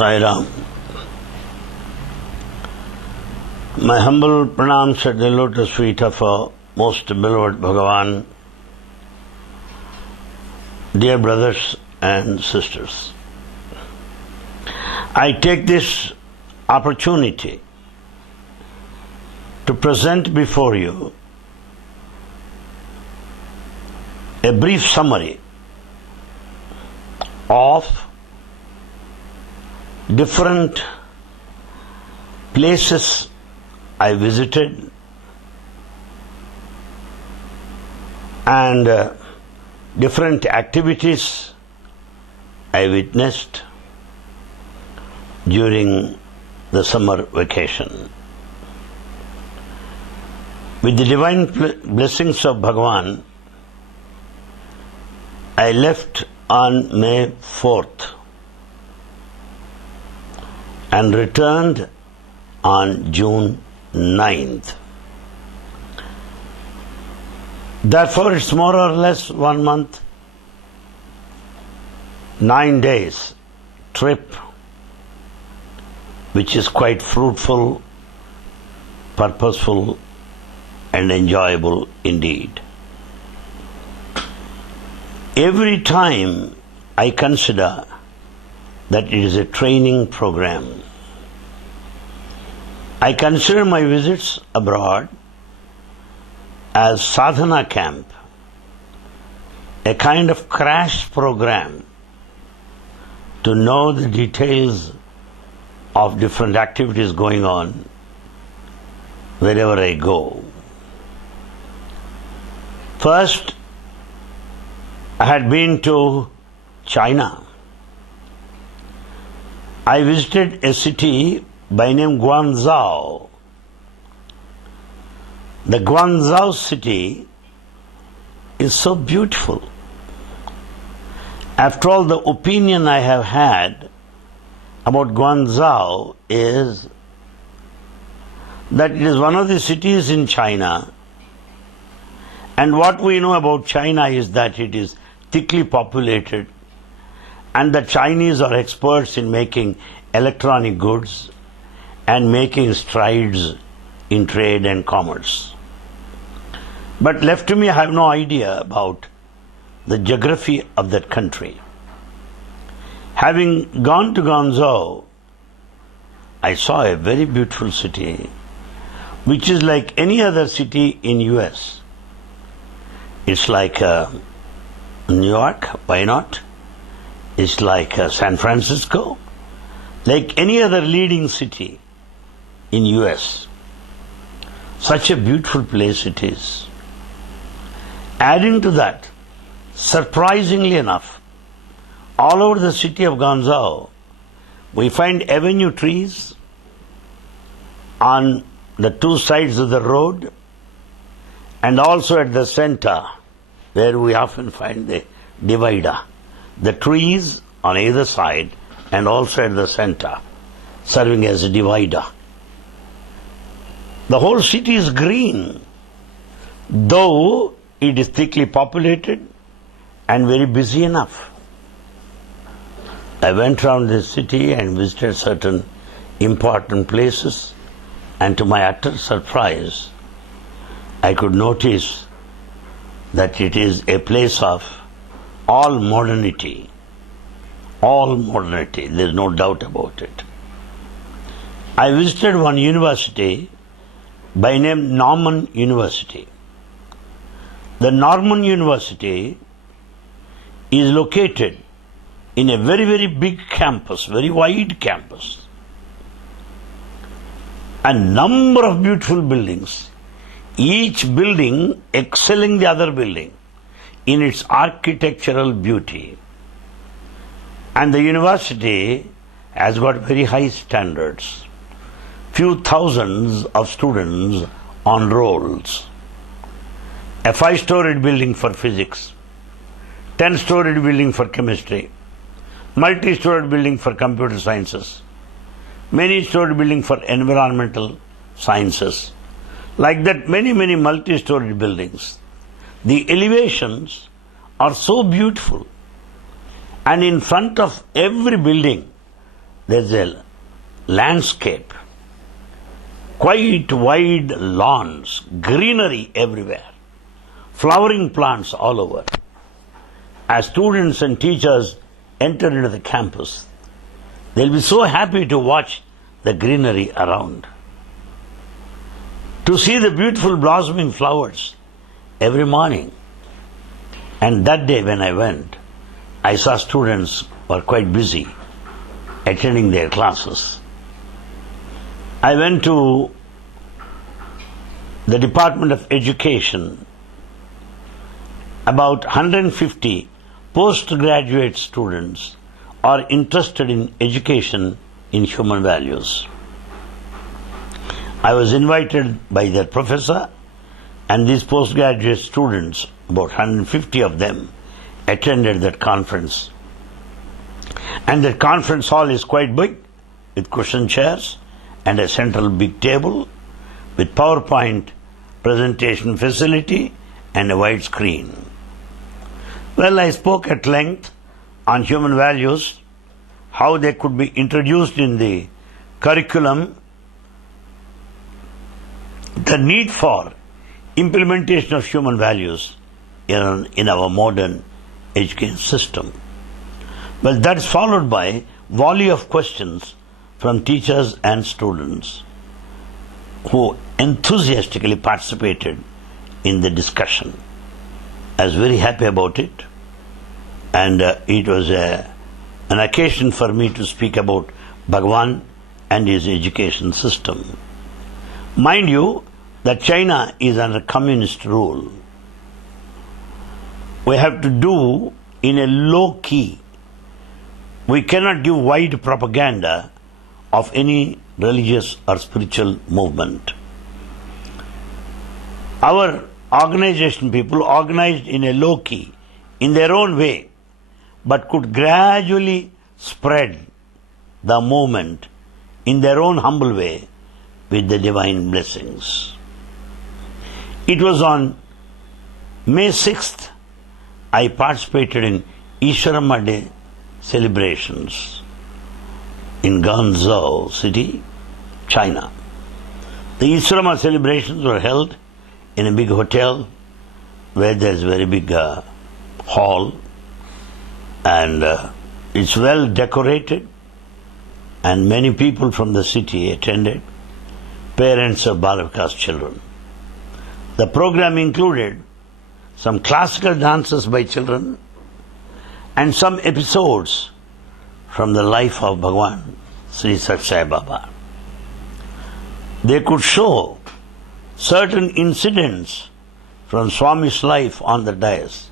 Sai Ram. My humble pranams at the lotus feet of our most beloved Bhagavan, dear brothers and sisters. I take this opportunity to present before you a brief summary of different places I visited and different activities I witnessed during the summer vacation. With the divine blessings of Bhagavan, I left on May 4th and returned on June 9th. Therefore, it's more or less 1 month, 9 days trip, which is quite fruitful, purposeful, and enjoyable indeed. Every time I consider that it is a training program. I consider my visits abroad as sadhana camp, a kind of crash program to know the details of different activities going on wherever I go. First, I had been to China. I visited a city by name Guangzhou. The Guangzhou city is so beautiful. After all, the opinion I have had about Guangzhou is that it is one of the cities in China, and what we know about China is that it is thickly populated, and the Chinese are experts in making electronic goods and making strides in trade and commerce. But left to me, I have no idea about the geography of that country. Having gone to Guangzhou, I saw a very beautiful city, which is like any other city in US. It's like New York, why not? It's like San Francisco, like any other leading city in US. Such a beautiful place it is. Adding to that, surprisingly enough, all over the city of Guangzhou, we find avenue trees on the two sides of the road and also at the center, where we often find the divider. The trees on either side and also at the center, serving as a divider. The whole city is green, though it is thickly populated and very busy enough. I went around the city and visited certain important places, and to my utter surprise, I could notice that it is a place of all modernity. All modernity, there is no doubt about it. I visited one university by name Norman University. The Norman University is located in a very, very big campus, very wide campus. A number of beautiful buildings, each building excelling the other building in its architectural beauty. And the university has got very high standards. Few thousands of students on rolls. A 5-storied building for physics, 10-storied building for chemistry, multi-storied building for computer sciences, many-storied building for environmental sciences. Like that, many multi-storied buildings. The elevations are so beautiful, and in front of every building there's a landscape, quite wide lawns, greenery everywhere, flowering plants all over. As students and teachers enter into the campus, they'll be so happy to watch the greenery around, to see the beautiful blossoming flowers every morning. And that day when I went, I saw students were quite busy attending their classes. I went to the Department of Education. About 150 postgraduate students are interested in education in human values. I was invited by their professor, and these postgraduate students, about 150 of them, attended that conference. And that conference hall is quite big, with cushion chairs and a central big table with PowerPoint presentation facility and a wide screen. Well, I spoke at length on human values, how they could be introduced in the curriculum, the need for implementation of human values in our modern education system. Well, that is followed by volley of questions from teachers and students who enthusiastically participated in the discussion. I was very happy about it, and it was an occasion for me to speak about Bhagwan and his education system. Mind you, that China is under communist rule. We have to do in a low key. We cannot give wide propaganda of any religious or spiritual movement. Our organization people organized in a low key, in their own way, but could gradually spread the movement in their own humble way with the divine blessings. It was on May 6th I participated in Ishwarama Day celebrations in Guangzhou city, China. The Ishwarama celebrations were held in a big hotel where there's a very big hall, and it's well decorated, and many people from the city attended, parents of Balaka's children. The program included some classical dances by children and some episodes from the life of Bhagwan Sri Sathya Sai Baba. They could show certain incidents from Swami's life on the dais.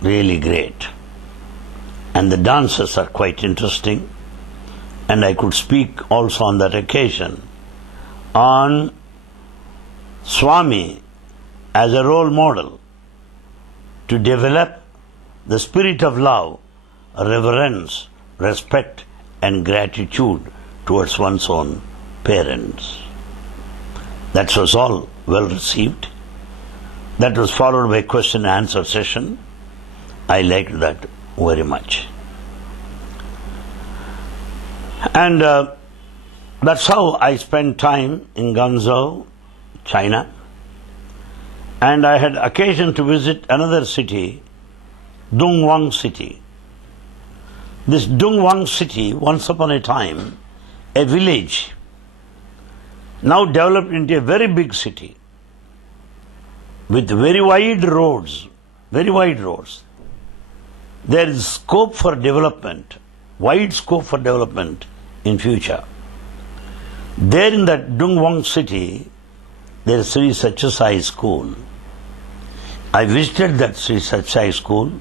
Really great. And the dances are quite interesting. And I could speak also on that occasion on Swami as a role model to develop the spirit of love, reverence, respect and gratitude towards one's own parents. That was all well received. That was followed by question and answer session. I liked that very much. And that's how I spent time in Guangzhou, China. And I had occasion to visit another city, Dongwang city. This Dongwang city, once upon a time, a village, now developed into a very big city with very wide roads, very wide roads. There is scope for development, wide scope for development in future. There in that Dongwang city, there is Sri Sathya Sai school. I visited that Sri Sathya Sai school,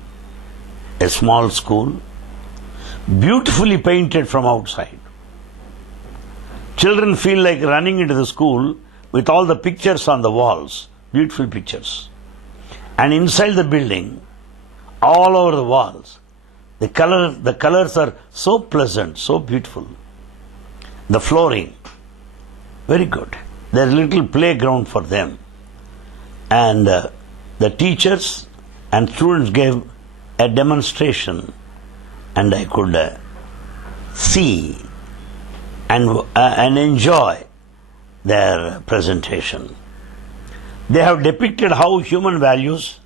a small school, beautifully painted from outside. Children feel like running into the school with all the pictures on the walls, beautiful pictures. And inside the building, all over the walls, the colors are so pleasant, so beautiful. The flooring, very good. There's a little playground for them. And the teachers and students gave a demonstration, and I could see and enjoy their presentation. They have depicted how human values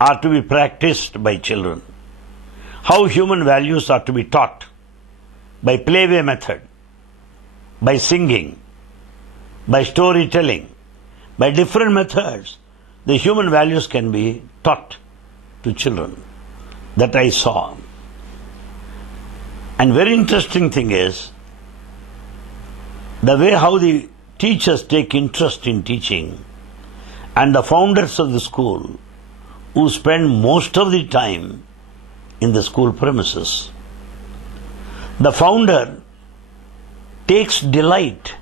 are to be practiced by children, how human values are to be taught by playway method, by singing, by storytelling, by different methods. The human values can be taught to children. That I saw. And very interesting thing is the way how the teachers take interest in teaching, and the founders of the school who spend most of the time in the school premises. The founder takes delight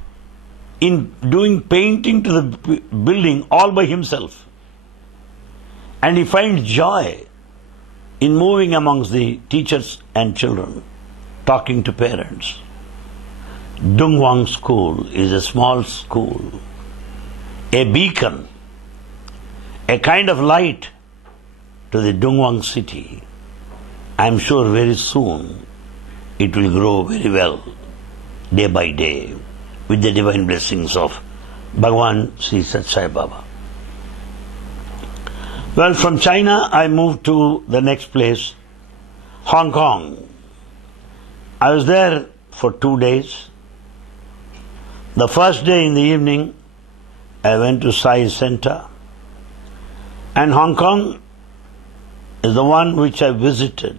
in doing painting to the building all by himself. And he finds joy in moving amongst the teachers and children, talking to parents. Dungwang School is a small school, a beacon, a kind of light to the Dungwang city. I am sure very soon it will grow very well, day by day, with the divine blessings of Bhagavan Sri Sat Sai Baba. Well, from China I moved to the next place, Hong Kong. I was there for 2 days. The first day in the evening, I went to Sai Center. And Hong Kong is the one which I visited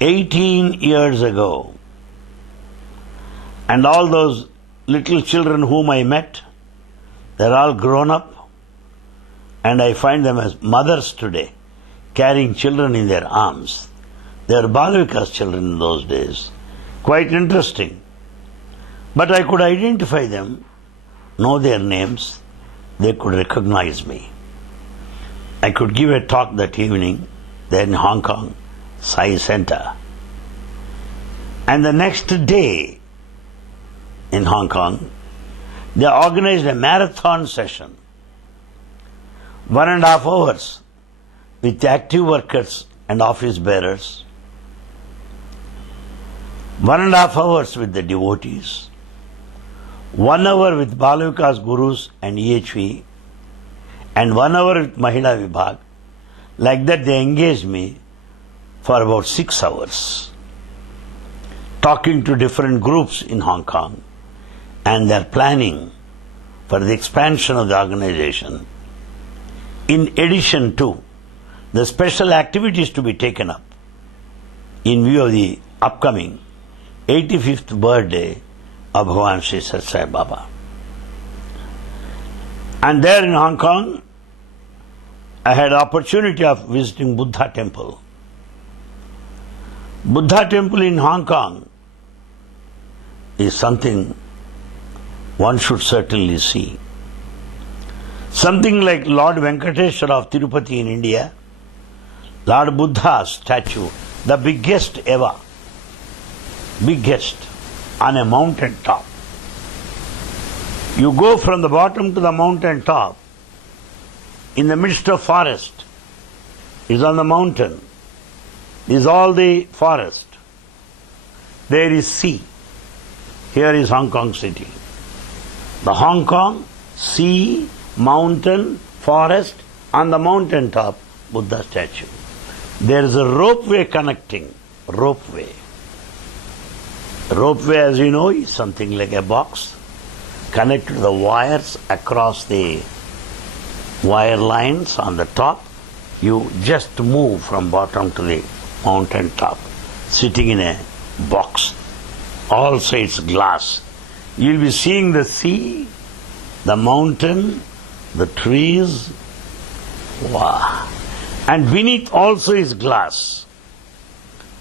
18 years ago. And all those little children whom I met, they're all grown up. And I find them as mothers today, carrying children in their arms. They were Balavika's children in those days. Quite interesting. But I could identify them, know their names, they could recognize me. I could give a talk that evening there in Hong Kong, Sai Center. And the next day in Hong Kong, they organized a marathon session, 1.5 hours with active workers and office bearers, 1.5 hours with the devotees, 1 hour with Balavika's gurus and EHV, and 1 hour with Mahila Vibhag. Like that they engaged me for about 6 hours, talking to different groups in Hong Kong, and their planning for the expansion of the organization. In addition to the special activities to be taken up in view of the upcoming 85th birthday of Bhagavan Sri Sat Sai Baba. And there in Hong Kong, I had opportunity of visiting Buddha temple. Buddha temple in Hong Kong is something one should certainly see. Something like Lord Venkateshwara of Tirupati in India, Lord Buddha's statue, the biggest ever, biggest, on a mountain top. You go from the bottom to the mountain top, in the midst of forest, is on the mountain, is all the forest. There is sea. Here is Hong Kong city. The Hong Kong, sea, mountain, forest, on the mountain top, Buddha statue. There is a ropeway connecting, ropeway. Ropeway, as you know, is something like a box connected to the wires across the wire lines on the top. You just move from bottom to the mountain top, sitting in a box, all sides glass. You'll be seeing the sea, the mountain, the trees. Wow. And beneath also is glass.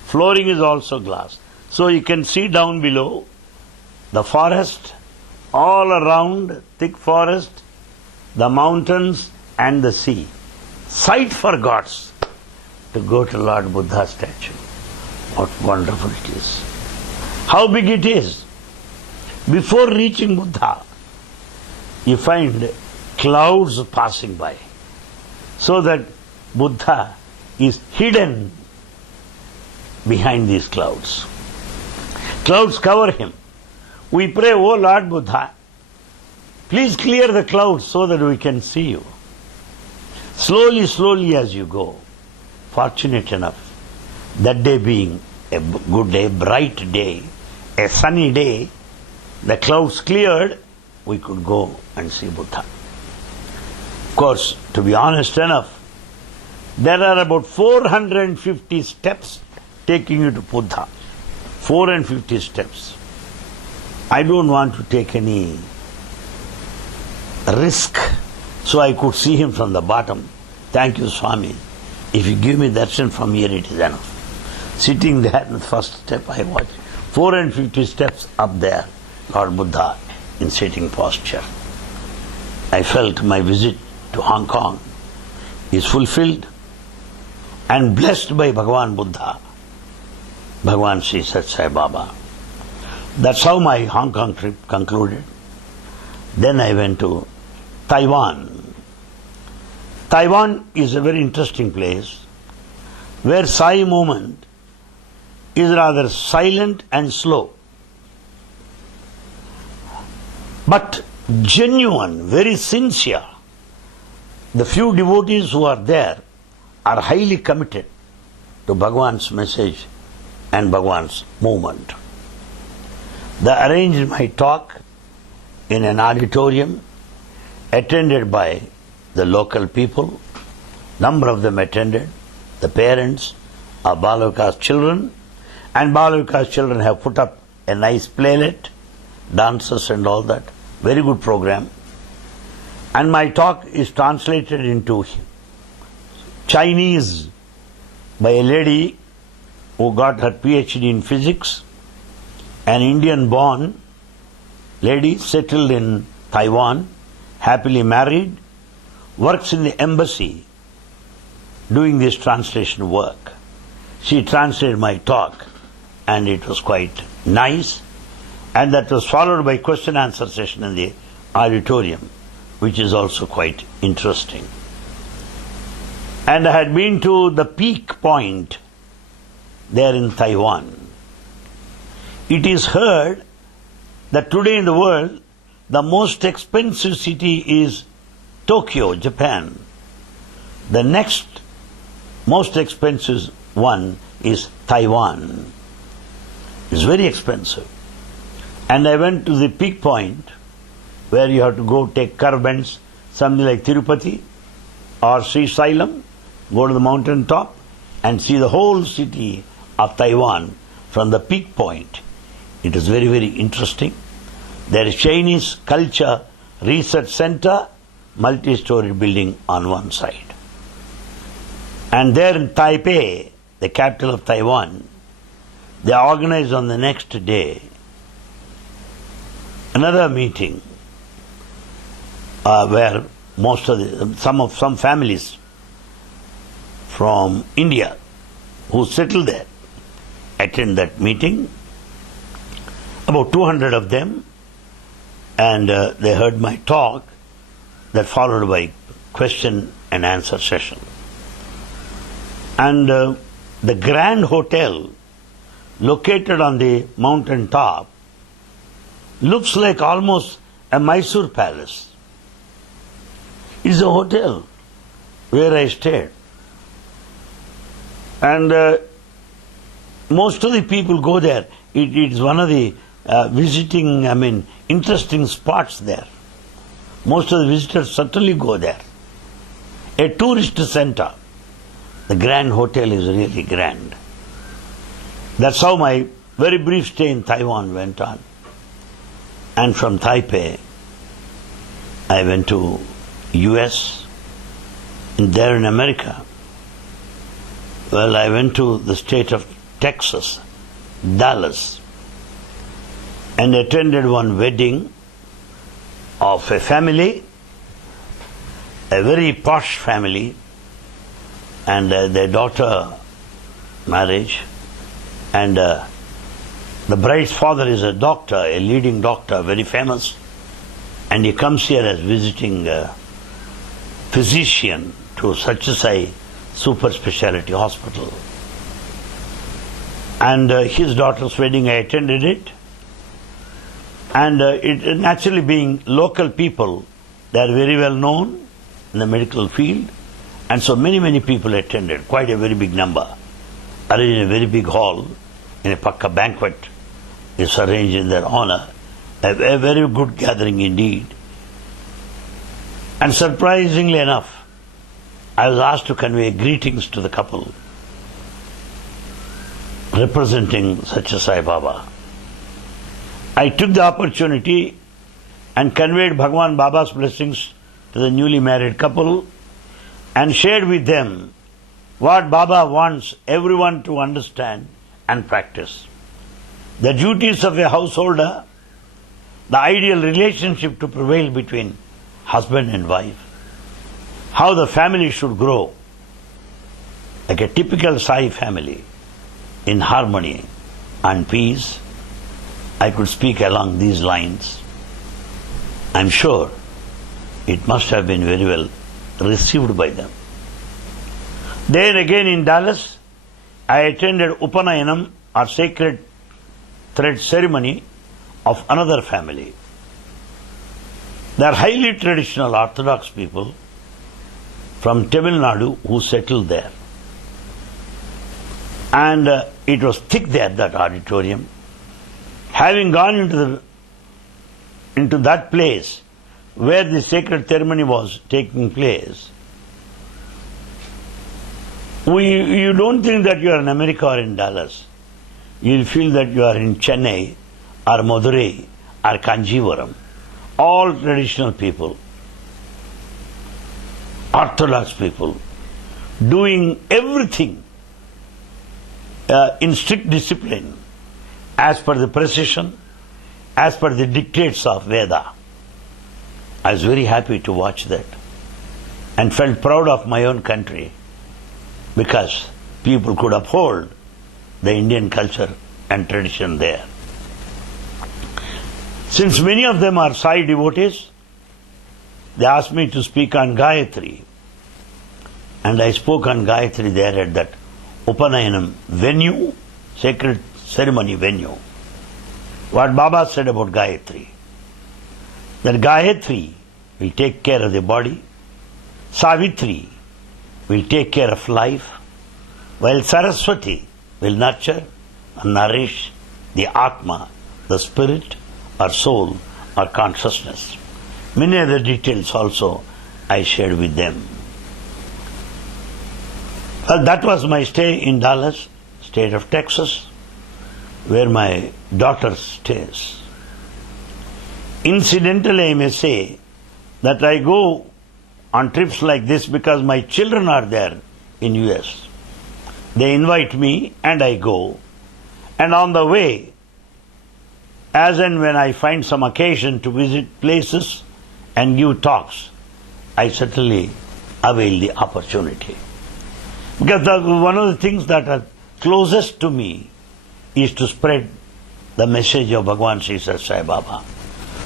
Flooring is also glass. So you can see down below the forest, all around, thick forest, the mountains and the sea. Sight for gods to go to Lord Buddha's statue. What wonderful it is. How big it is. Before reaching Buddha, you find clouds passing by, so that Buddha is hidden behind these clouds. Clouds cover him. We pray, "Oh Lord Buddha, please clear the clouds so that we can see you." Slowly, slowly as you go, fortunate enough, that day being a good day, bright day, a sunny day, the clouds cleared, we could go and see Buddha. Of course, to be honest enough, there are about 450 steps taking you to Buddha. 450 steps. I don't want to take any risk, so I could see him from the bottom. "Thank you, Swami. If you give me darshan from here, it is enough." Sitting there in the first step, I watched 450 steps up there, Lord Buddha in sitting posture. I felt my visit to Hong Kong is fulfilled and blessed by Bhagavan Buddha, Bhagavan Sri Sat Sai Baba. That's how my Hong Kong trip concluded. Then I went to Taiwan. Taiwan is a very interesting place where Sai movement is rather silent and slow, but genuine, very sincere. The few devotees who are there are highly committed to Bhagavan's message and Bhagavan's movement. They arranged my talk in an auditorium attended by the local people. Number of them attended, the parents of Balavika's children, and Balavika's children have put up a nice playlet, dances and all that. Very good program. And my talk is translated into Chinese by a lady who got her PhD in physics, an Indian-born lady settled in Taiwan, happily married, works in the embassy doing this translation work. She translated my talk and it was quite nice, and that was followed by question answer session in the auditorium, which is also quite interesting. And I had been to the peak point there in Taiwan. It is heard that today in the world the most expensive city is Tokyo, Japan. The next most expensive one is Taiwan. It's very expensive. And I went to the peak point where you have to go take curve bends, something like Tirupati or Sri Sailam, go to the mountain top and see the whole city of Taiwan from the peak point. It is very, very interesting. There is Chinese Culture Research Center, multi-story building on one side. And there in Taipei, the capital of Taiwan, they organized on the next day another meeting where most of some families from India who settled there attend that meeting. About 200 of them, and they heard my talk that followed by question and answer session. And the Grand Hotel located on the mountain top looks like almost a Mysore palace. It's a hotel where I stayed. And most of the people go there. It is one of the visiting, interesting spots there. Most of the visitors certainly go there. A tourist center. The Grand Hotel is really grand. That's how my very brief stay in Taiwan went on. And from Taipei, I went to US, and there in America. Well, I went to the state of Texas, Dallas, and attended one wedding of a family, a very posh family, and their daughter marriage, and the bride's father is a doctor, a leading doctor, very famous, and he comes here as visiting physician to Satsang super specialty hospital. And his daughter's wedding, I attended it. And it naturally being local people, they are very well known in the medical field. And so many people attended, quite a very big number. Arranged in a very big hall, in a Pakka banquet is arranged in their honor. A very good gathering indeed. And surprisingly enough, I was asked to convey greetings to the couple representing Satya Sai Baba. I took the opportunity and conveyed Bhagwan Baba's blessings to the newly married couple and shared with them what Baba wants everyone to understand and practice. The duties of a householder, the ideal relationship to prevail between husband and wife, how the family should grow, like a typical Sai family, in harmony and peace. I could speak along these lines. I'm sure it must have been very well received by them. There again in Dallas, I attended Upanayanam, or sacred thread ceremony of another family. They are highly traditional Orthodox people from Tamil Nadu who settled there. And it was thick there, that auditorium. Having gone into that place where the sacred ceremony was taking place, you don't think that you are in America or in Dallas. You'll feel that you are in Chennai or Madurai or Kanjivaram. All traditional people, Orthodox people, doing everything in strict discipline, as per the precision, as per the dictates of Veda. I was very happy to watch that and felt proud of my own country because people could uphold the Indian culture and tradition there. Since many of them are Sai devotees, they asked me to speak on Gayatri. And I spoke on Gayatri there at that Upanayanam venue, sacred ceremony venue. What Baba said about Gayatri. That Gayatri will take care of the body, Savitri will take care of life, while Saraswati will nurture and nourish the Atma, the spirit or soul or consciousness. Many other details also I shared with them. Well, that was my stay in Dallas, state of Texas, where my daughter stays. Incidentally, I may say that I go on trips like this because my children are there in US. They invite me and I go. And on the way, as and when I find some occasion to visit places and give talks, I certainly avail the opportunity. Because one of the things that are closest to me is to spread the message of Bhagwan Sri Satsang Sai Baba.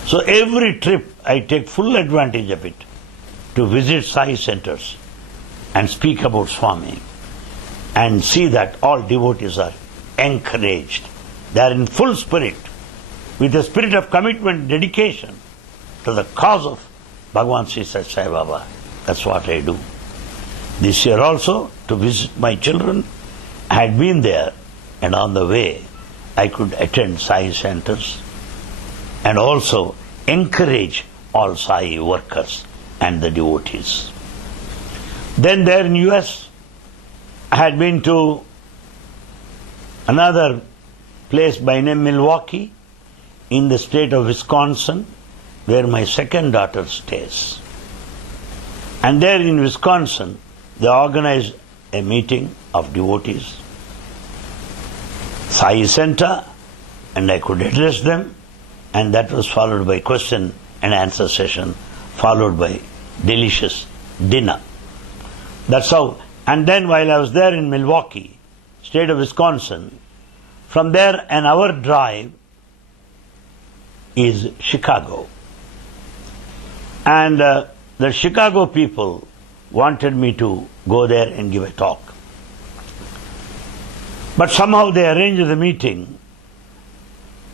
So every trip I take full advantage of it to visit Sai centers and speak about Swami and see that all devotees are encouraged. They are in full spirit, with a spirit of commitment, dedication to the cause of Bhagwan Sri Satsang Sai Baba. That's what I do. This year also, to visit my children, I had been there, and on the way I could attend Sai centers and also encourage all Sai workers and the devotees. Then there in US, I had been to another place by name Milwaukee in the state of Wisconsin, where my second daughter stays. And there in Wisconsin, they organized a meeting of devotees, Sai Center, and I could address them, and that was followed by question and answer session, followed by delicious dinner. That's how. And then while I was there in Milwaukee, state of Wisconsin, from there an hour drive is Chicago. And the Chicago people wanted me to go there and give a talk. But somehow they arranged the meeting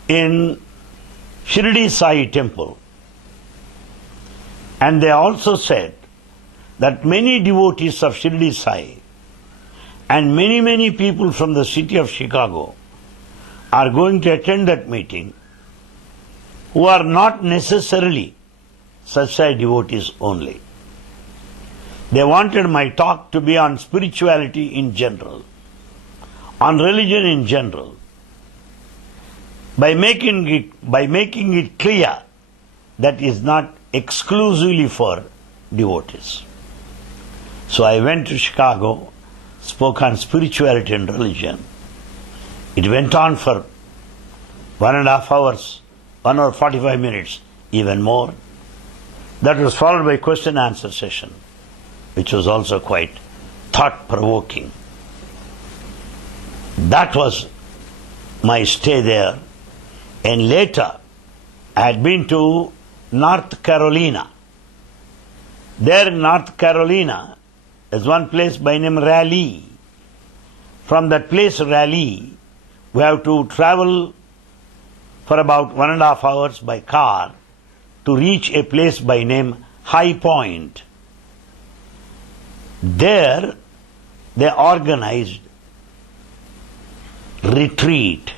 in Shirdi Sai temple. And they also said that many devotees of Shirdi Sai and many people from the city of Chicago are going to attend that meeting, who are not necessarily Satsang devotees only. They wanted my talk to be on spirituality in general, on religion in general, by making it clear that is not exclusively for devotees. So I went to Chicago, spoke on spirituality and religion. It went on for 1.5 hours, 1 hour 45 minutes, even more. That was followed by question and answer session, which was also quite thought-provoking. That was my stay there. And later, I had been to North Carolina. There in North Carolina, there's one place by name Raleigh. From that place, Raleigh, we have to travel for about 1.5 hours by car to reach a place by name High Point. There, they organized retreat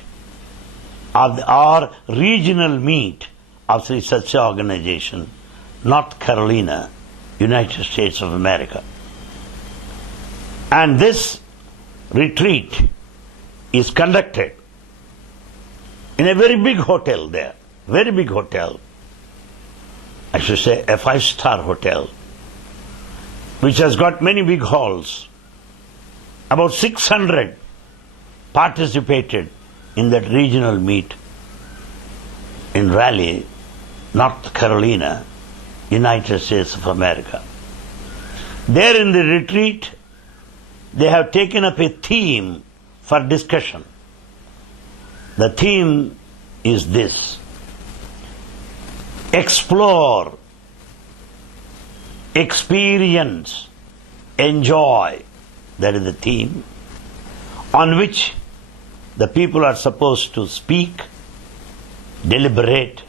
or regional meet of Sri Satsang organization, North Carolina, United States of America. And this retreat is conducted in a very big hotel there, very big hotel. I should say a 5-star hotel, which has got many big halls. About 600 participated in that regional meet in Raleigh, North Carolina, United States of America. There in the retreat, they have taken up a theme for discussion. The theme is this: explore, experience, enjoy. That is the theme on which the people are supposed to speak, deliberate,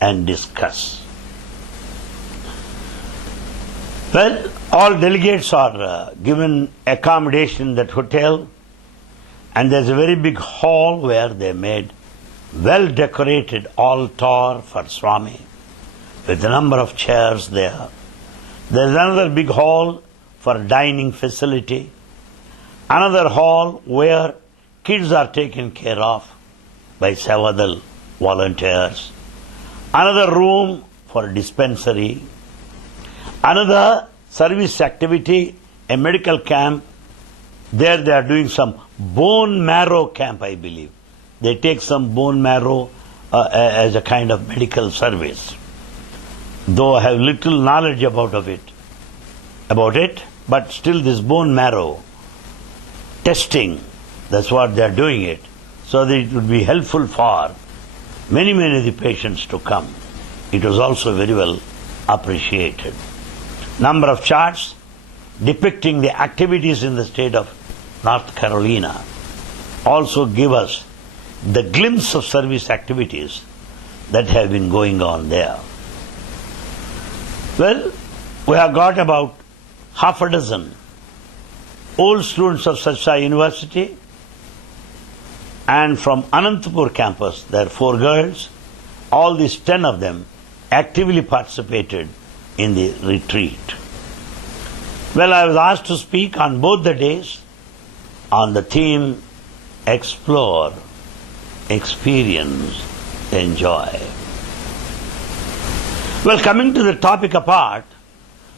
and discuss. Well, all delegates are given accommodation in that hotel, and there's a very big hall where they made well-decorated altar for Swami with a number of chairs there. There's another big hall for dining facility, another hall where kids are taken care of by Sevadal volunteers, another room for dispensary, another service activity, a medical camp. There they are doing some bone marrow camp, I believe. They take some bone marrow as a kind of medical service. Though I have little knowledge about it, but still this bone marrow testing, that's what they are doing it, so that it would be helpful for many of the patients to come. It was also very well appreciated. Number of charts depicting the activities in the state of North Carolina also give us the glimpse of service activities that have been going on there. Well, we have got about half a dozen old students of Satsang University, and from Anantapur campus, there are 4 girls. All these 10 of them actively participated in the retreat. Well, I was asked to speak on both the days on the theme explore, experience, enjoy. Well, coming to the topic apart,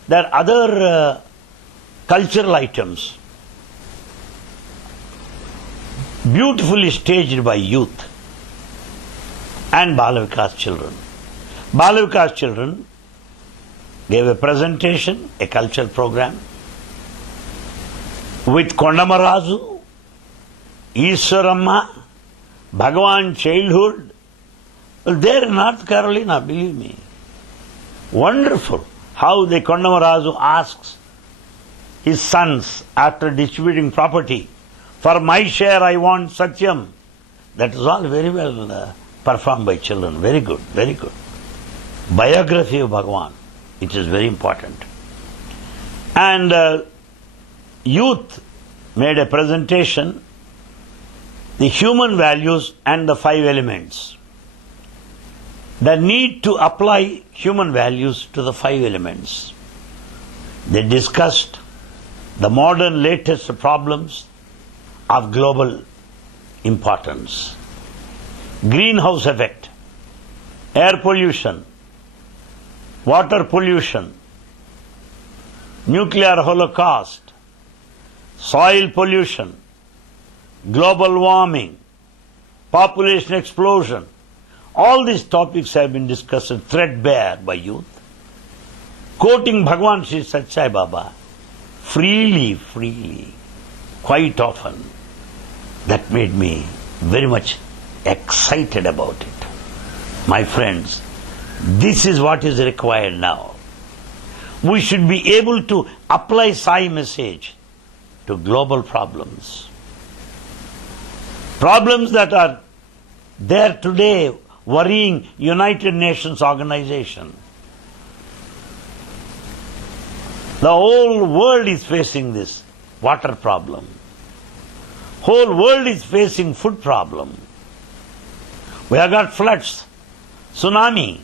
there are other cultural items beautifully staged by youth and Balavikas children. Balavikas children gave a presentation, a cultural program, with Kondamarazu, Iswaramma, Bhagavan childhood. Well, there in North Carolina, believe me, wonderful how the Kondamarazu asks his sons, after distributing property For my share I want Satyam. That is all very well performed by children. Very good, very good. Biography of Bhagavan, it is very important. And youth made a presentation, the human values and the 5 elements. The need to apply human values to the 5 elements. They discussed the modern latest problems of global importance. Greenhouse effect, air pollution, water pollution, nuclear holocaust, soil pollution, global warming, population explosion. All these topics have been discussed threadbare by youth, quoting Bhagavan Sri Sathya Sai Baba freely, quite often. That made me very much excited about it. My friends, this is what is required now. We should be able to apply Sai message to global problems. Problems that are there today worrying United Nations organization. The whole world is facing this water problem. Whole world is facing food problem. We have got floods, tsunami,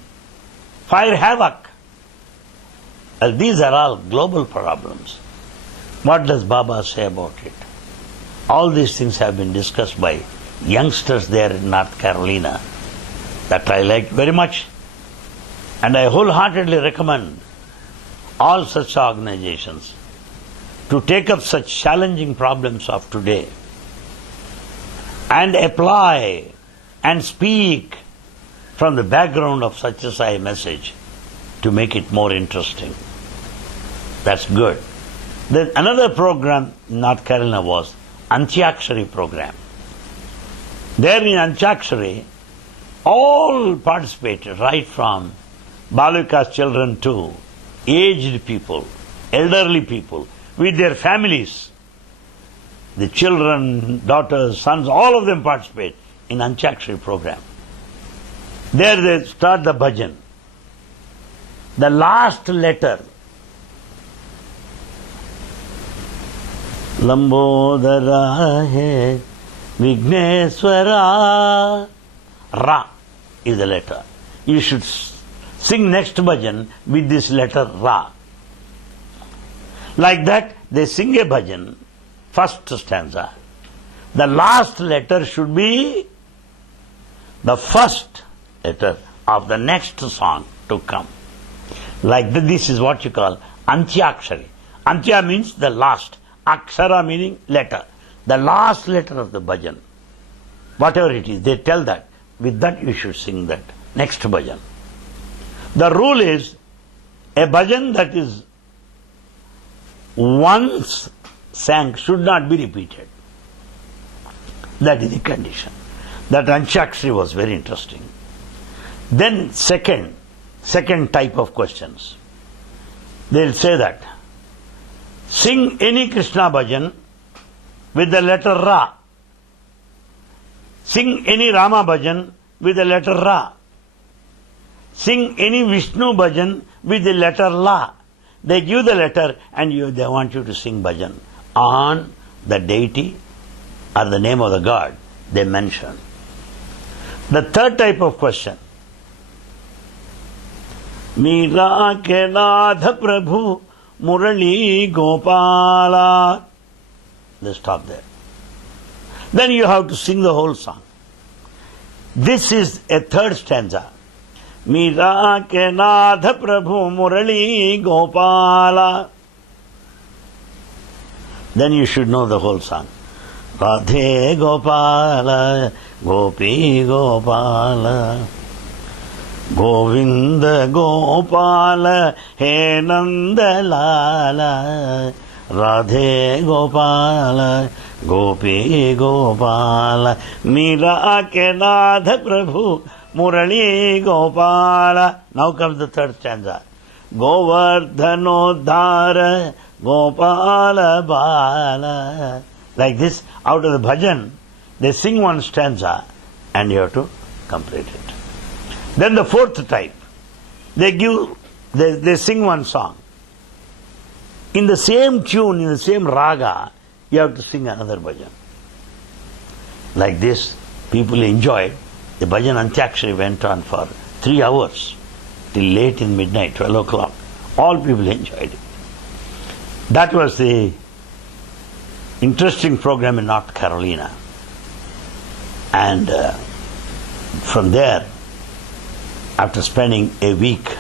fire havoc. These are all global problems. What does Baba say about it? All these things have been discussed by youngsters there in North Carolina that I like very much, and I wholeheartedly recommend all such organizations to take up such challenging problems of today and apply and speak from the background of such a Sai message to make it more interesting. That's good. Then another program in North Carolina was Antyakshari program. There in Antyakshari, all participated, right from Balika's children to aged people, elderly people, with their families. The children, daughters, sons, all of them participate in Antyakshari program. There they start the bhajan. The last letter, Lambodara hai Vigneswara, Ra is the letter. You should sing next bhajan with this letter Ra. Like that, they sing a bhajan, first stanza. The last letter should be the first letter of the next song to come. Like that, this is what you call Antyakshari. Antya means the last. Akshara meaning letter. The last letter of the bhajan. Whatever it is, they tell that. With that you should sing that next bhajan. The rule is, a bhajan that is once sang should not be repeated. That is the condition. That Antyakshari was very interesting. Then second type of questions. They'll say that, sing any Krishna bhajan with the letter Ra. Sing any Rama bhajan with the letter Ra. Sing any Vishnu bhajan with the letter La. They give the letter and they want you to sing bhajan on the deity or the name of the God they mention. The third type of question, Meera ke Nath Prabhu Murali Gopala. They stop there. Then you have to sing the whole song. This is a third stanza. Meera ke Nath Prabhu Murali Gopala. Then you should know the whole song. Radhe Gopala, Gopi Gopala, Govinda Gopala, He Nanda Lala, Radhe Gopala, Gopi Gopala, Meera ke Nath Prabhu, Murali Gopala. Now comes the third stanza. Govardhanodhara Gopala Bala, like this, out of the bhajan, they sing one stanza and you have to complete it. Then the fourth type, they sing one song. In the same tune, in the same raga, you have to sing another bhajan. Like this, people enjoyed. The bhajan Antyakshari went on for 3 hours, till late in midnight, 12 o'clock. All people enjoyed it. That was the interesting program in North Carolina. And from there, after spending a week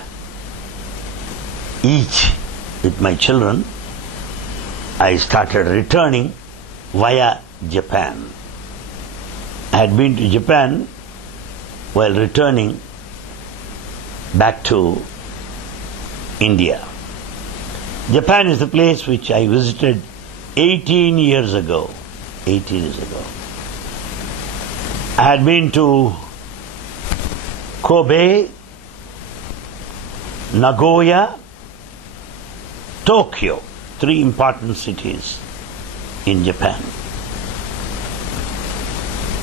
each with my children, I started returning via Japan. I had been to Japan while returning back to India. Japan is the place which I visited 18 years ago. 18 years ago. I had been to Kobe, Nagoya, Tokyo, 3 important cities in Japan.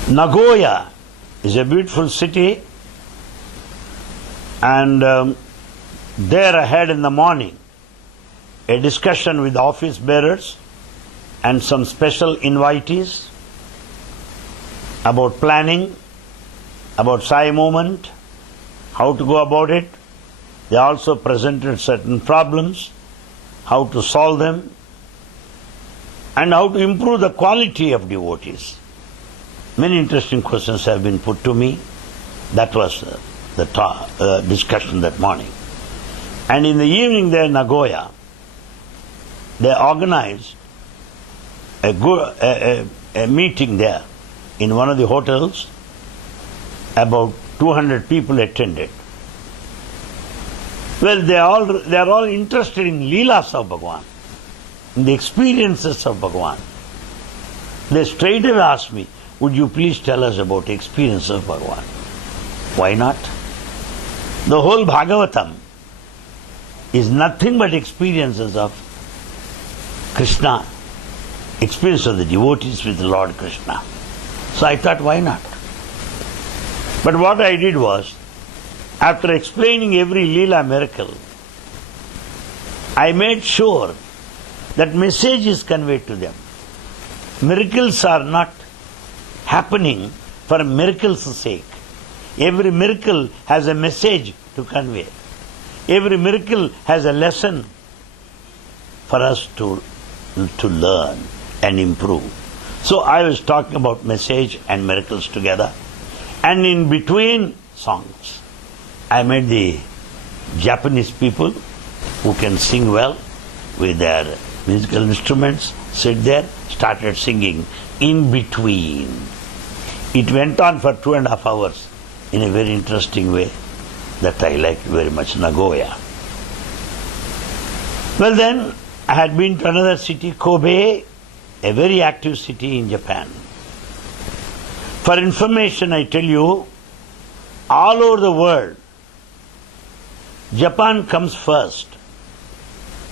Nagoya is a beautiful city, and there I had in the morning a discussion with office bearers and some special invitees about planning, about Sai movement, how to go about it. They also presented certain problems, how to solve them, and how to improve the quality of devotees. Many interesting questions have been put to me. That was the discussion that morning. And in the evening there in Nagoya, they organized a meeting there in one of the hotels. About 200 people attended. Well, they are all interested in Leelas of Bhagavan, in the experiences of Bhagavan. They straight away asked me, would you please tell us about the experience of Bhagavan? Why not? The whole Bhagavatam is nothing but experiences of Krishna, experience of the devotees with Lord Krishna. So I thought, why not? But what I did was, after explaining every Leela miracle, I made sure that message is conveyed to them. Miracles are not happening for miracle's sake. Every miracle has a message to convey. Every miracle has a lesson for us to learn and improve. So I was talking about message and miracles together. And in between songs, I made the Japanese people who can sing well with their musical instruments sit there, started singing in between. It went on for 2.5 hours in a very interesting way that I liked very much, Nagoya. Well then, I had been to another city, Kobe, a very active city in Japan. For information, I tell you, all over the world, Japan comes first.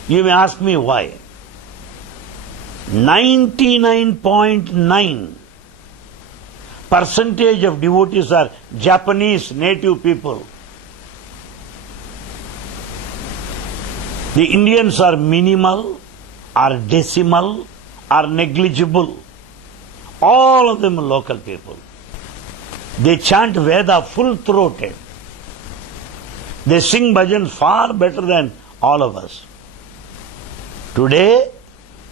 You may ask me why. 99.9% of devotees are Japanese native people. The Indians are minimal, are decimal, are negligible. All of them are local people. They chant Veda full-throated. They sing bhajans far better than all of us. Today,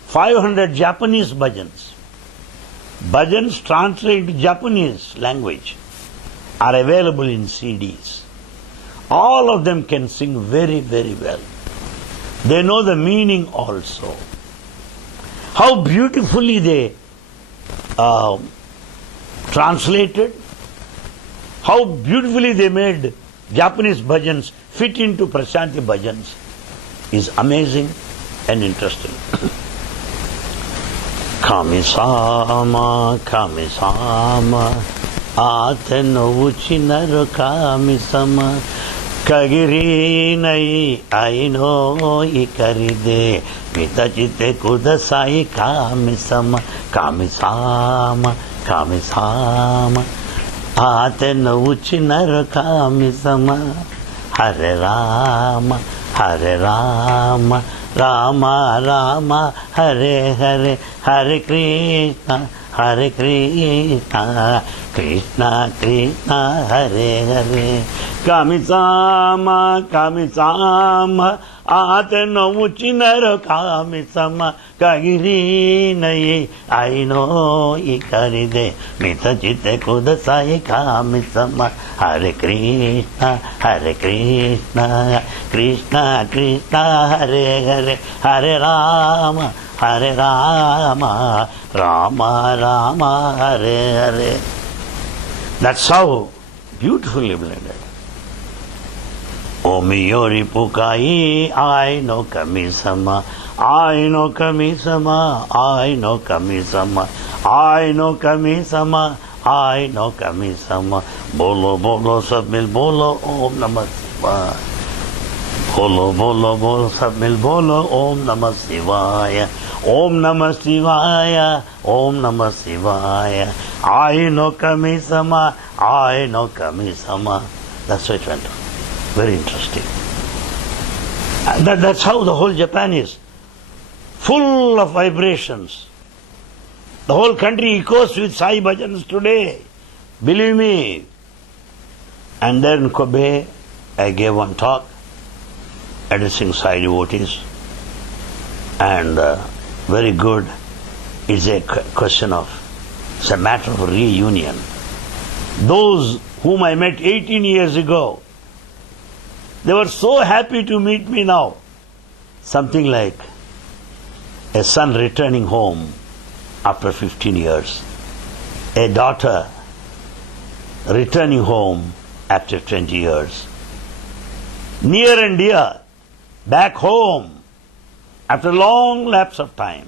500 Japanese bhajans. Bhajans translated into Japanese language are available in CDs. All of them can sing very, very well. They know the meaning also. How beautifully they translated, how beautifully they made Japanese bhajans fit into Prashanti bhajans is amazing and interesting. Kamisama, Kamisama, Ateno Uchinaru Kamisama, Kagiri Nai Aino Ikaride, Mita chitte kudasai kamisama, kamisama, kamisama. Ate nauchinar kamisama. Hare Rama, Hare Rama, Rama Rama, Hare Hare, Hare Krishna, Hare Krishna, Krishna Krishna, Hare Hare. Kamisama, Kamisama, Ate no Muchinar Kamisama, Kagiri Naye, I know Ikaride, Mita Chitte Kudasai Kamisama, Hare Krishna, Hare Krishna, Krishna Krishna, Hare Hare, Hare Rama, Hare Rama, Rama Rama, Hare Hare. That's how beautifully blended. Omiyori pukai, I no kamisama, I no kamisama, I no kamisama, I no kamisama, I no kamisama. Bolo bolo sab mil bolo, Om Namah Shivaya. Bolo bolo bolo sab mil bolo, Om Namah Shivaya. Om Namah Shivaya, Om Namah Shivaya. I no kamisama, I no kamisama. That's how it went on. Very interesting. That's how the whole Japan is. Full of vibrations. The whole country echoes with Sai Bhajans today. Believe me. And then in Kobe, I gave one talk addressing Sai devotees. And very good. It's a question of, it's a matter of reunion. Those whom I met 18 years ago, they were so happy to meet me now. Something like a son returning home after 15 years. A daughter returning home after 20 years. Near and dear, back home after a long lapse of time.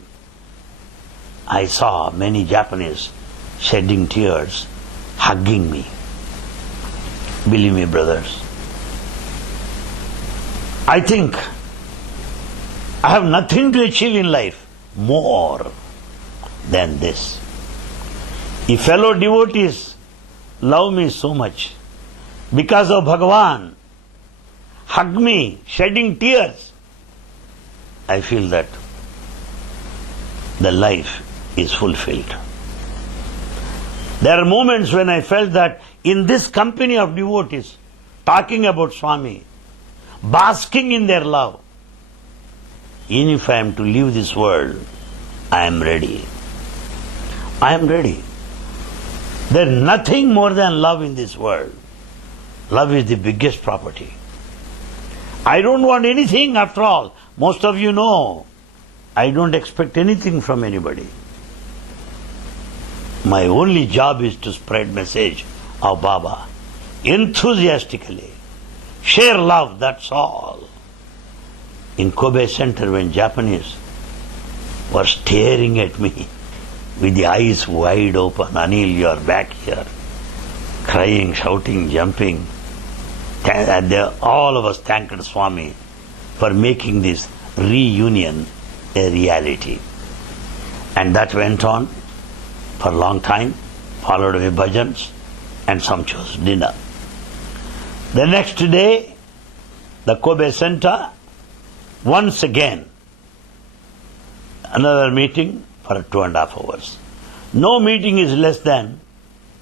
I saw many Japanese shedding tears, hugging me. Believe me, brothers, I think I have nothing to achieve in life more than this. If fellow devotees love me so much because of Bhagavan, hug me, shedding tears, I feel that the life is fulfilled. There are moments when I felt that in this company of devotees, talking about Swami, basking in their love, even if I am to leave this world, I am ready. I am ready. There is nothing more than love in this world. Love is the biggest property. I don't want anything after all. Most of you know, I don't expect anything from anybody. My only job is to spread message of Baba enthusiastically. Share love, that's all. In Kobe Center, when Japanese were staring at me with the eyes wide open, Anil, you are back here, crying, shouting, jumping. All of us thanked Swami for making this reunion a reality. And that went on for a long time, followed with bhajans and sumptuous dinner. The next day, the Kobe Center, once again, another meeting for 2.5 hours. No meeting is less than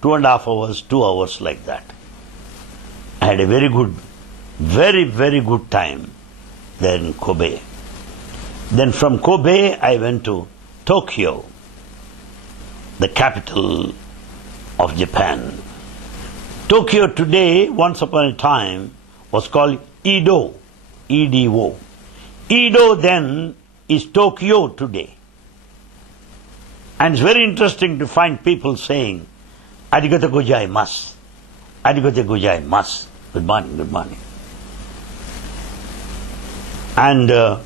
2.5 hours, 2 hours like that. I had a very good, very, very good time there in Kobe. Then from Kobe, I went to Tokyo, the capital of Japan. Tokyo today, once upon a time, was called Edo, E-D-O. Edo then is Tokyo today. And it's very interesting to find people saying, Arigato gozaimasu, Arigato gozaimasu. Good morning, good morning. And the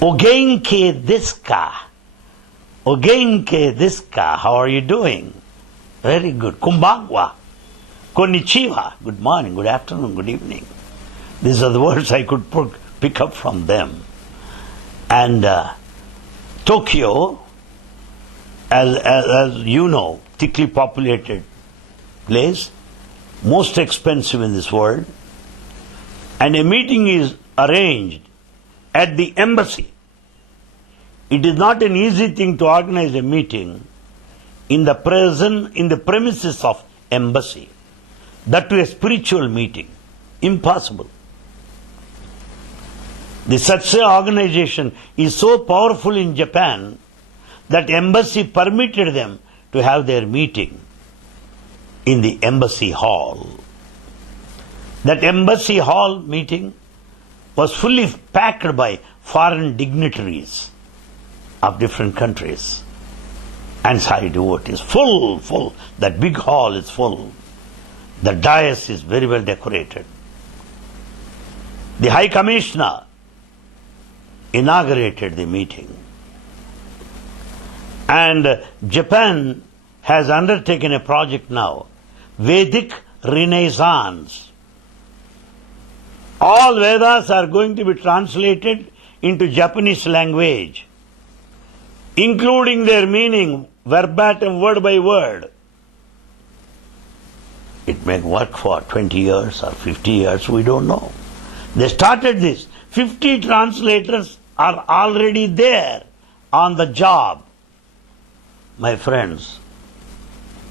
Ogenke deska, Ogenke deska, how are you doing? Very good. Kumbangwa, Konnichiwa, good morning, good afternoon, good evening. These are the words I could pick pick up from them. And Tokyo, as you know, thickly populated place, most expensive in this world, and a meeting is arranged at the embassy. It is not an easy thing to organize a meeting in the premises of embassy. That to a spiritual meeting. Impossible. The Satsang organization is so powerful in Japan that embassy permitted them to have their meeting in the embassy hall. That embassy hall meeting was fully packed by foreign dignitaries of different countries and Sai devotees. Full. That big hall is full. The dais is very well decorated. The High Commissioner inaugurated the meeting. And Japan has undertaken a project now, Vedic Renaissance. All Vedas are going to be translated into Japanese language, including their meaning, verbatim, word by word. It may work for 20 years or 50 years, we don't know. They started this. 50 translators are already there on the job. My friends,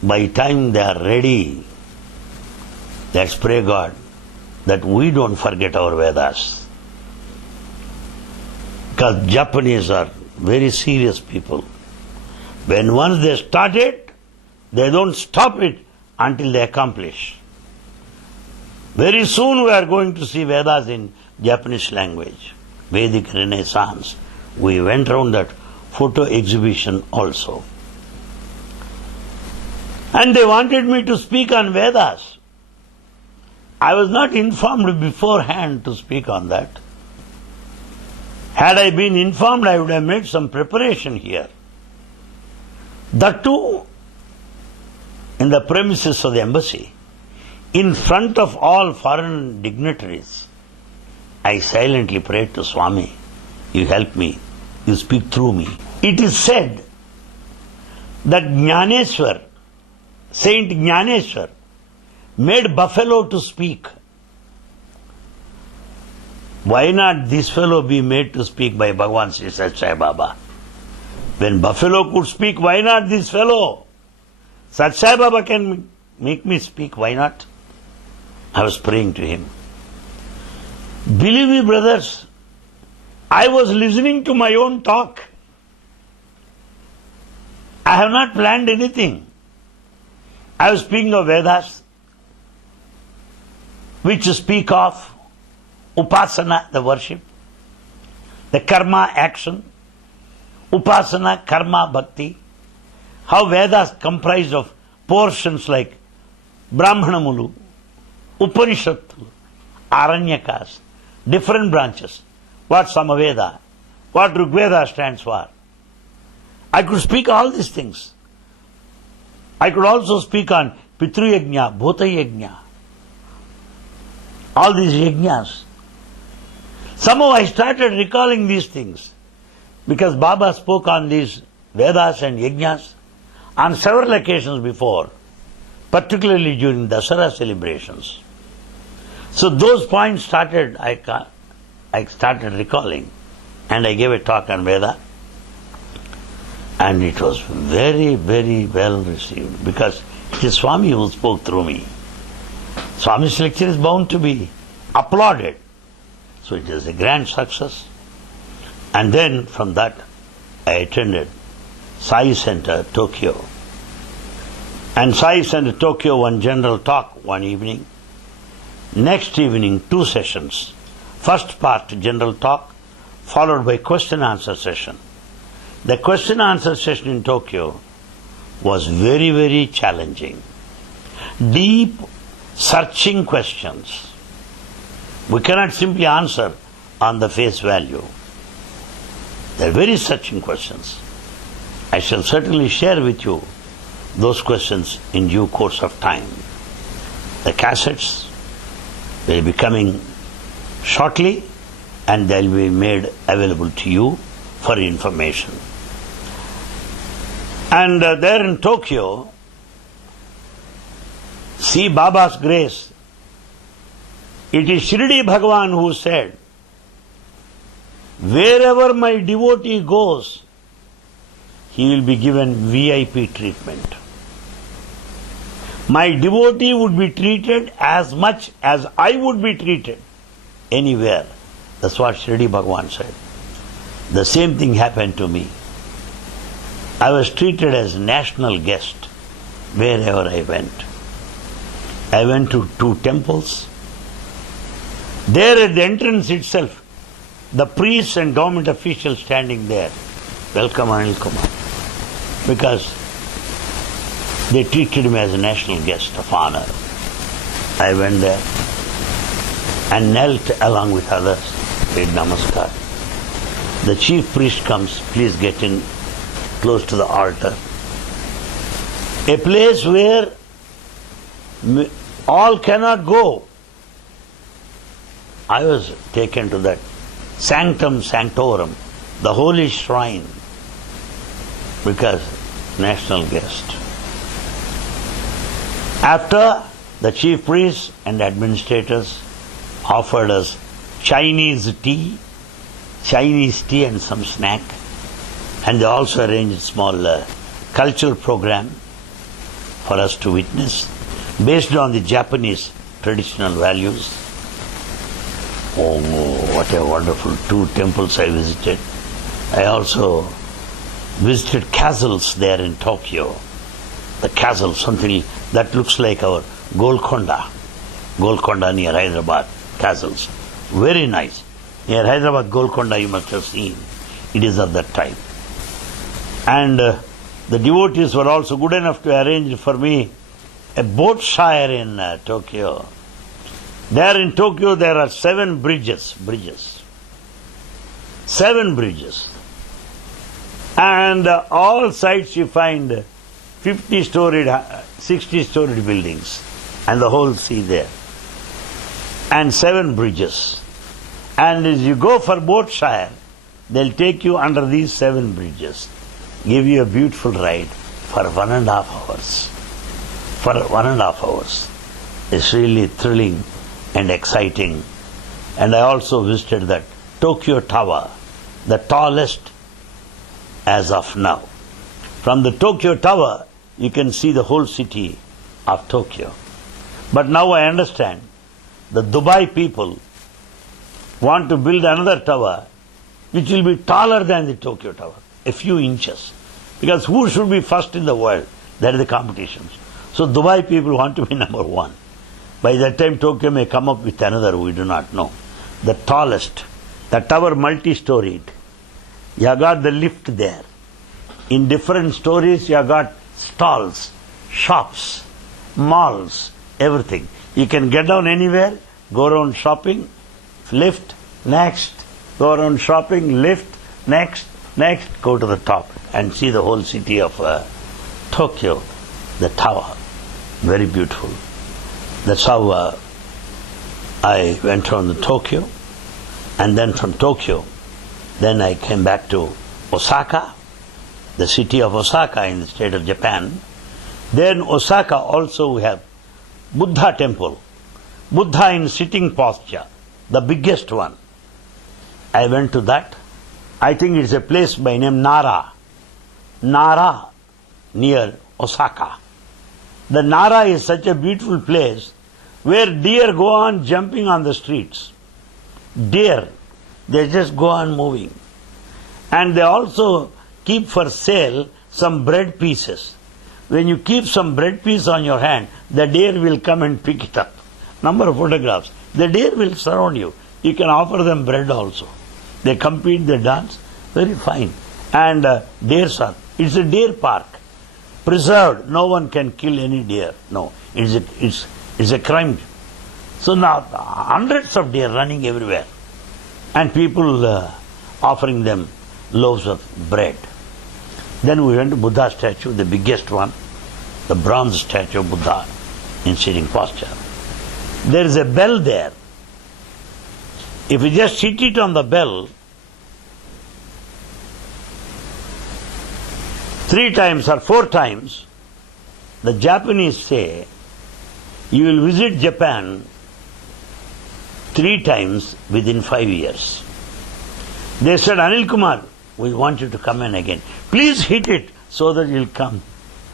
by the time they are ready, let's pray God that we don't forget our Vedas. Because Japanese are very serious people. When once they start it, they don't stop it until they accomplish. Very soon we are going to see Vedas in Japanese language, Vedic Renaissance. We went around that photo exhibition also. And they wanted me to speak on Vedas. I was not informed beforehand to speak on that. Had I been informed, I would have made some preparation here. That too, in the premises of the embassy, in front of all foreign dignitaries, I silently prayed to Swami, you help me, you speak through me. It is said that Jnaneshwar, Saint Jnaneshwar, made buffalo to speak. Why not this fellow be made to speak by Bhagavan Sri Satsang Baba? When buffalo could speak, why not this fellow? Satsang Baba can make me speak, why not? I was praying to him. Believe me, brothers, I was listening to my own talk. I have not planned anything. I was speaking of Vedas, which speak of Upasana, the worship, the karma, action, Upasana, karma, bhakti, how Vedas comprised of portions like Brahmanamulu, Upanishadu, Aranyakas, different branches, what Samaveda, what Rigveda stands for. I could speak all these things. I could also speak on Pitru Yajna, Bhuta Yajna, all these yajnas. Somehow I started recalling these things because Baba spoke on these Vedas and yajnas on several occasions before, particularly during Dasara celebrations. So those points started, I started recalling, and I gave a talk on Veda, and it was very, very well received because it is Swami who spoke through me. Swami's lecture is bound to be applauded. So it is a grand success. And then from that I attended Sai Center, Tokyo. And Sai Center, Tokyo, one general talk one evening. Next evening, 2 sessions. First part, general talk, followed by question answer session. The question answer session in Tokyo was very, very challenging. Deep, searching questions. We cannot simply answer on the face value. They are very searching questions. I shall certainly share with you those questions in due course of time. The cassettes will be coming shortly, and they'll be made available to you for information. And there in Tokyo, see Baba's grace. It is Shirdi Bhagavan who said, wherever my devotee goes, he will be given VIP treatment. My devotee would be treated as much as I would be treated anywhere. That's what Shirdi Bhagavan said. The same thing happened to me. I was treated as national guest wherever I went. I went to 2 temples. There at the entrance itself, the priests and government officials standing there, welcome Anil Kumar, because they treated me as a national guest of honor. I went there and knelt along with others, paid namaskar. The chief priest comes, please get in close to the altar. A place where all cannot go. I was taken to that sanctum sanctorum, the holy shrine, because national guest. After, the chief priests and administrators offered us Chinese tea and some snack, and they also arranged a small cultural program for us to witness based on the Japanese traditional values. Oh, what a wonderful 2 temples I visited. I also visited castles there in Tokyo. The castle, something that looks like our Golconda near Hyderabad castles. Very nice. Near Hyderabad Golconda you must have seen. It is of that type. And the devotees were also good enough to arrange for me a boat shire in Tokyo. There in Tokyo there are 7 bridges. 7 bridges. And all sides you find 50-storied, 60-storied buildings, and the whole sea there. And 7 bridges. And as you go for boat shire, they'll take you under these 7 bridges, give you a beautiful ride for 1.5 hours. For 1.5 hours. It's really thrilling and exciting. And I also visited that Tokyo Tower, the tallest as of now. From the Tokyo Tower, you can see the whole city of Tokyo. But now I understand the Dubai people want to build another tower which will be taller than the Tokyo Tower, a few inches. Because who should be first in the world? That is the competition. So Dubai people want to be number 1. By that time Tokyo may come up with another, we do not know. The tallest, the tower multi-storied. You have got the lift there. In different stories you have got stalls, shops, malls, everything. You can get down anywhere, go around shopping, lift, next, go around shopping, lift, next, go to the top and see the whole city of Tokyo, the tower. Very beautiful. That's how I went on to Tokyo, and then from Tokyo, then I came back to Osaka, the city of Osaka in the state of Japan. Then Osaka also we have Buddha temple, Buddha in sitting posture, the biggest one. I went to that. I think it's a place by name Nara, near Osaka. The Nara is such a beautiful place where deer go on jumping on the streets. Deer, they just go on moving. And they also keep for sale some bread pieces. When you keep some bread piece on your hand, the deer will come and pick it up. Number of photographs. The deer will surround you. You can offer them bread also. They compete, they dance. Very fine. And deers are. It's a deer park. Preserved. No one can kill any deer. No. It's a crime. So now hundreds of deer running everywhere. And people offering them loaves of bread. Then we went to Buddha statue, the biggest one, the bronze statue of Buddha in sitting posture. There is a bell there. If you just hit it on the bell 3 times or 4 times, the Japanese say you will visit Japan 3 times within 5 years. They said, Anil Kumar, we want you to come in again. Please hit it so that you'll come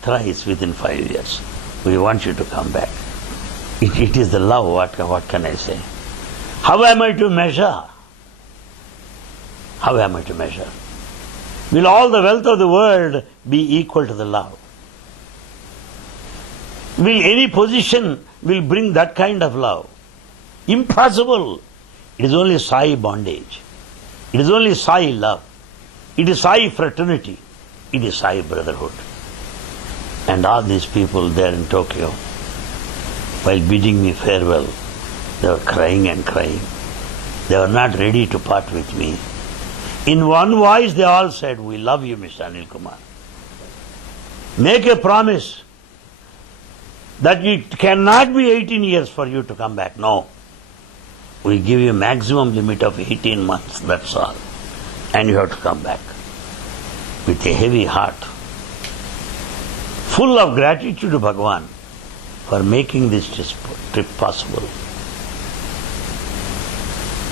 thrice within 5 years. We want you to come back. It is the love, what can I say? How am I to measure? How am I to measure? Will all the wealth of the world be equal to the love? Will any position will bring that kind of love? Impossible. It is only Sai bondage. It is only Sai love. It is Sai fraternity. It is Sai brotherhood. And all these people there in Tokyo, while bidding me farewell, they were crying and crying. They were not ready to part with me. In one voice they all said, we love you, Mr. Anil Kumar. Make a promise that it cannot be 18 years for you to come back. No. We give you a maximum limit of 18 months, that's all. And you have to come back. With a heavy heart, full of gratitude to Bhagavan for making this trip possible,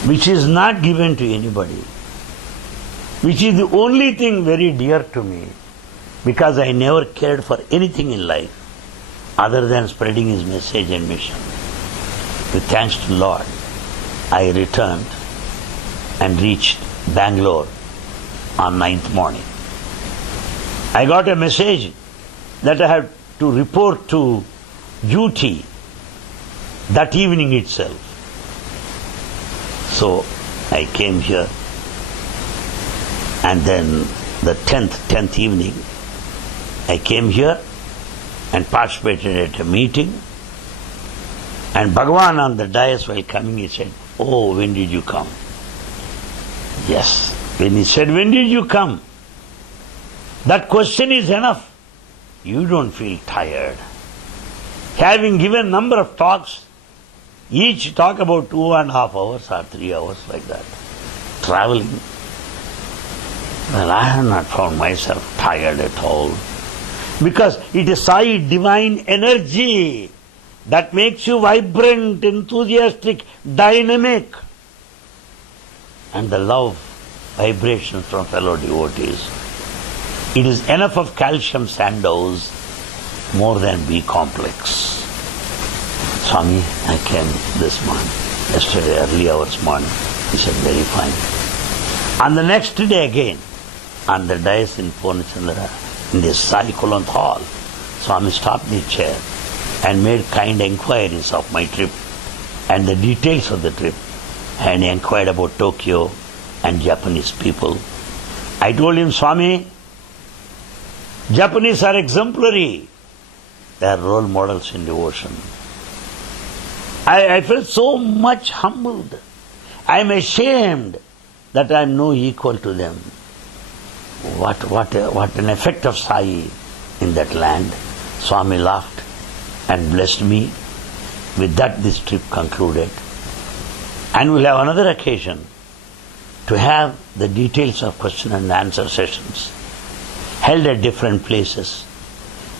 which is not given to anybody, which is the only thing very dear to me, because I never cared for anything in life other than spreading His message and mission. With thanks to Lord, I returned and reached Bangalore on 9th morning. I got a message that I had to report to duty that evening itself. So I came here, and then the 10th evening, I came here and participated at a meeting, and Bhagavan on the dais while coming, he said, oh, when did you come? Yes. When he said, when did you come? That question is enough. You don't feel tired. Having given number of talks, each talk about 2.5 hours or 3 hours like that, traveling. Well, I have not found myself tired at all. Because it is Sai divine energy that makes you vibrant, enthusiastic, dynamic. And the love, vibration from fellow devotees. It is enough of calcium sand-dose, more than B complex. Swami, I came this morning, yesterday early hours morning. He said, very fine. On the next day again, on the dais in Purnachandra, in this Sai Kulant hall, Swami stopped the chair and made kind inquiries of my trip and the details of the trip, and he inquired about Tokyo and Japanese people. I told him, Swami, Japanese are exemplary. They are role models in devotion. I felt so much humbled. I am ashamed that I am no equal to them. What an effect of Sai in that land. Swami laughed and blessed me. With that, this trip concluded. And we'll have another occasion to have the details of question and answer sessions held at different places.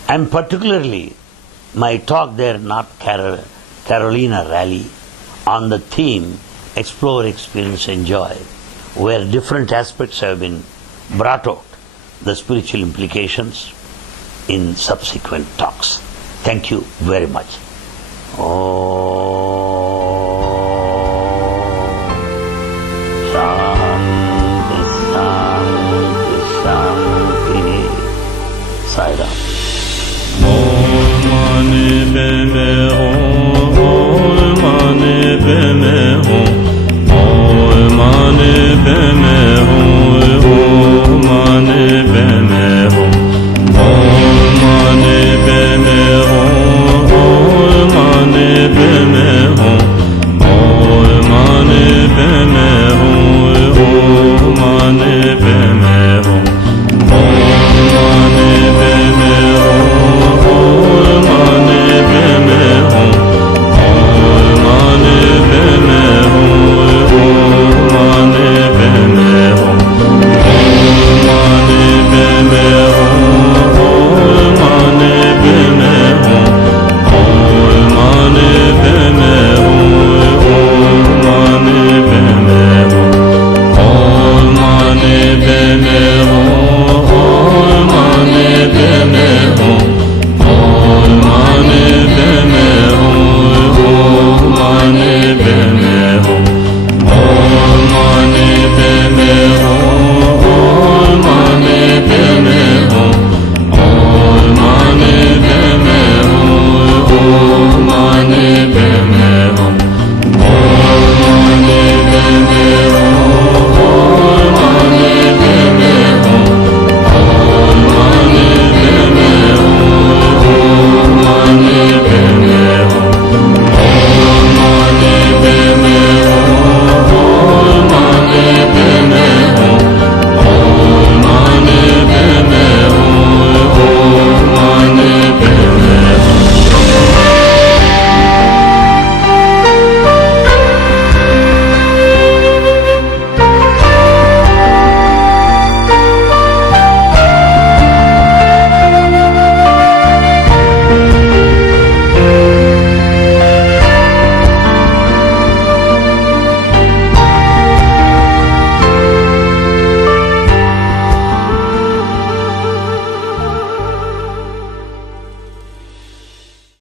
And particularly, my talk there in North Carolina rally on the theme Explore, Experience, Enjoy, where different aspects have been brought out, the spiritual implications in subsequent talks. Thank you very much. Sai Ram.